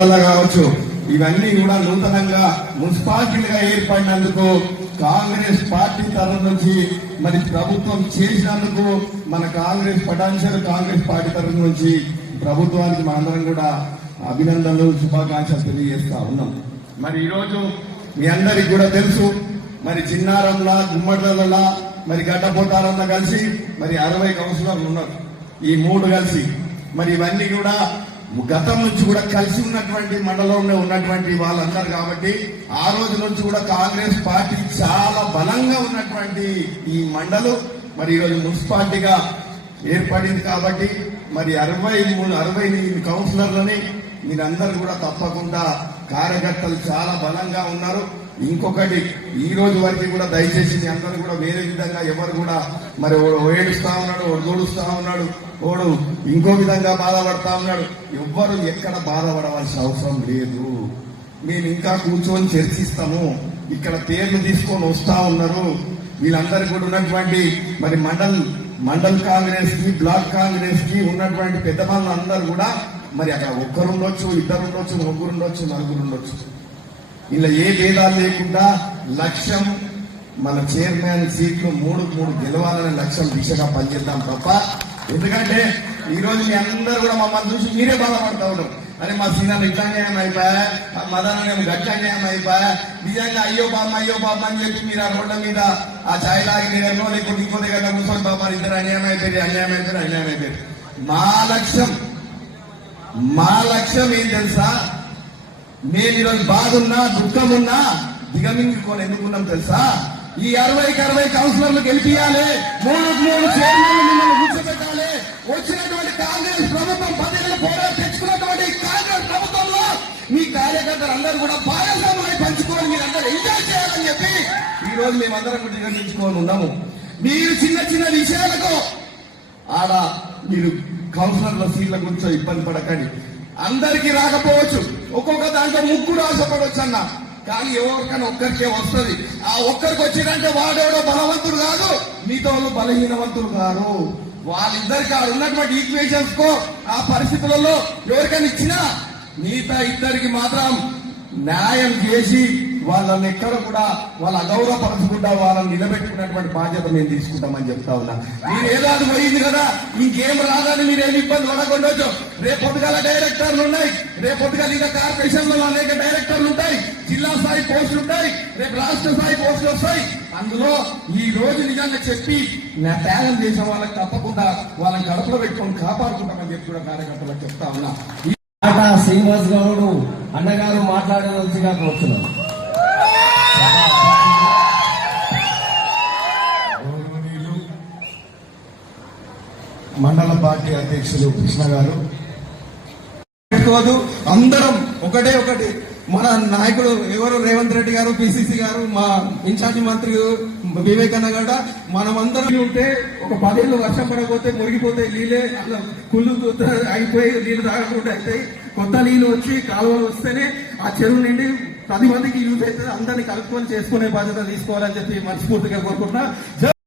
కావచ్చు, ఇవన్నీ కూడా నూతనంగా మున్సిపాలిటీలుగా ఏర్పడినందుకు కాంగ్రెస్ పార్టీ తరఫు నుంచి మరి ప్రభుత్వం చేసినందుకు మన పొటెన్షియల్ కాంగ్రెస్ పార్టీ తరఫు నుంచి ప్రభుత్వానికి మనందరం కూడా అభినందనలు శుభాకాంక్షలు తెలియజేస్తా ఉన్నాం. మరి ఈరోజు మీ అందరికి కూడా తెలుసు, మరి చిన్నారంలా గుమ్మట్లలా మరి గడ్డపోతారన్న కలిసి మరి 60 కౌన్సిలర్లు ఉన్నారు. ఈ 3 కలిసి మరి ఇవన్నీ కూడా గతం నుంచి కూడా కలిసి ఉన్నటువంటి మండలంలో ఉన్నటువంటి వాళ్ళందరూ కాబట్టి ఆ రోజు నుంచి కూడా కాంగ్రెస్ పార్టీ చాలా బలంగా ఉన్నటువంటి ఈ మండలం మరి ఈరోజు మున్సిపాలిటీగా ఏర్పడింది. కాబట్టి మరి 60 కౌన్సిలర్లని మీరందరూ కూడా తప్పకుండా కార్యకర్తలు చాలా బలంగా ఉన్నారు. ఇంకొకటి, ఈ రోజు వరకు కూడా దయచేసి మీ అందరూ కూడా వేరే విధంగా ఎవరు కూడా మరి ఏడుస్తా ఉన్నాడు, దూడుస్తా ఉన్నాడు, ఓడు ఇంకో విధంగా బాధపడతా ఉన్నాడు. ఎవ్వరు ఎక్కడ బాధపడవలసిన అవసరం లేదు. మేము ఇంకా కూర్చొని చర్చిస్తాము. ఇక్కడ పేర్లు తీసుకొని వస్తా ఉన్నారు. వీళ్ళందరూ కూడా ఉన్నటువంటి మరి మండల్ కాంగ్రెస్ కి, బ్లాక్ కాంగ్రెస్ కి ఉన్నటువంటి పెద్ద అందరూ కూడా మరి అక్కడ ఒక్కరుండొచ్చు, ఇద్దరుండొచ్చు, ముగ్గురుండొచ్చు, నలుగురుండొచ్చు. ఇలా ఏ భేదాలు లేకుండా లక్ష్యం మన చైర్మన్ సీట్లు 3 గెలవాలనే లక్ష్యం దిశగా పనిచేద్దాం తప్ప. ఎందుకంటే ఈ రోజు మీ అందరూ కూడా మమ్మల్ని చూసి మీరే బాధపడతా ఉన్నారు. అరే మా సీనియర్ ఇట్లా అన్యాయం అయిపోయా, మదనం గట్టి అన్యాయం అయిపోయా, నిజంగా అయ్యో బామ్మ అని చెప్పి మీరు ఆ రోడ్ల మీద ఆ ఛాయ్ లాగి నేనో లేకపోతే ఇంకో దగ్గర కూర్చొని బాబా ఇద్దరు అన్యాయం అయిపోయారు. మా లక్ష్యం ఏం తెలుసా? నేను ఈరోజు బాధున్నా దుఃఖమున్నా దిగమింగుకొని ఎందుకున్నాం తెలుసా? ఈ 60 కౌన్సిలర్లు గెలిపియాలి, 3 చైర్మన్లు మిమ్మల్ని కూర్చోబెట్టాలి. వచ్చినటువంటి కాంగ్రెస్ ప్రభుత్వం 10 ఏళ్ళు పోరాటం తెచ్చుకున్నటువంటి కాంగ్రెస్ ప్రభుత్వంలో మీ కార్యకర్తలు అందరూ కూడా భాగస్వామ్యాన్ని పంచుకొని మీరందరూ ఎంజాయ్ చేయాలని చెప్పి ఈ రోజు మేమందరం కూడా దిగమించుకొని ఉన్నాము. మీరు చిన్న విషయాలకు ఆడ మీరు కౌన్సిలర్ల సీట్ల గురించి ఇబ్బంది పడకండి. అందరికీ రాకపోవచ్చు, ఒక్కొక్క దాంట్లో 3 ఆశపడవచ్చు అన్న. కానీ ఎవరికైనా ఒక్కరికే వస్తుంది. ఆ ఒక్కరికి వచ్చిందంటే వాడెవడో బలవంతుడు కాదు, మిగతా వాళ్ళు బలహీనవంతులు కాదు. వాళ్ళిద్దరికి ఆ ఉన్నటువంటి ఈక్వేషన్స్ కో ఆ పరిస్థితులలో ఎవరికైనా ఇచ్చినా మిగతా ఇద్దరికి మాత్రం న్యాయం చేసి వాళ్ళని ఎక్కడ కూడా వాళ్ళ అగౌరవపరచకుండా వాళ్ళని నిలబెట్టుకున్నటువంటి బాధ్యత మేము తీసుకుంటామని చెప్తా ఉన్నా. మీరు ఏదాది పోయింది కదా, ఇంకేం రాదని మీరు ఏమి ఇబ్బంది పడకుండొచ్చు. రేపొద్దుగాల డైరెక్టర్లు ఉన్నాయి, రేపొద్దుగాల ఇంకా కార్పొరేషన్ లో అనేక డైరెక్టర్లు ఉంటాయి, జిల్లా స్థాయి పోస్టులు ఉంటాయి, రేపు రాష్ట్ర స్థాయి పోస్టులు వస్తాయి. అందులో ఈ రోజు నిజంగా చెప్పి నా త్యాగం చేసిన వాళ్ళకి తప్పకుండా వాళ్ళని గడపలో పెట్టుకొని కాపాడుకుంటామని చెప్పి కూడా కార్యకర్తలకు చెప్తా ఉన్నా. శ్రీనివాస్ గౌడ్ అన్నగారు మాట్లాడవలసిగా కోరుతున్నాను. మండల పార్టీ అధ్యక్షులు కృష్ణ గారు పెట్టుకోదు, అందరం ఒకటి మన నాయకుడు ఎవరు రేవంత్ రెడ్డి గారు, పిసిసి గారు, మా ఇన్ఛార్జి మంత్రి వివేకన్న గౌడ, మనమందరం ఉంటే ఒక 10 ఏళ్ళు వర్షం పడకపోతే మురిగిపోతే నీళ్ళే కుళ్ళు అయిపోయి నీళ్లు తాగకుండా అవుతాయి. కొత్త నీళ్లు వచ్చి కాలువలు వస్తేనే ఆ చెరువు నుండి 10 మందికి యూజ్ అవుతుంది. అందరినీ కలుపుకొని చేసుకునే బాధ్యత తీసుకోవాలని చెప్పి మనస్ఫూర్తిగా కోరుకుంటున్నా.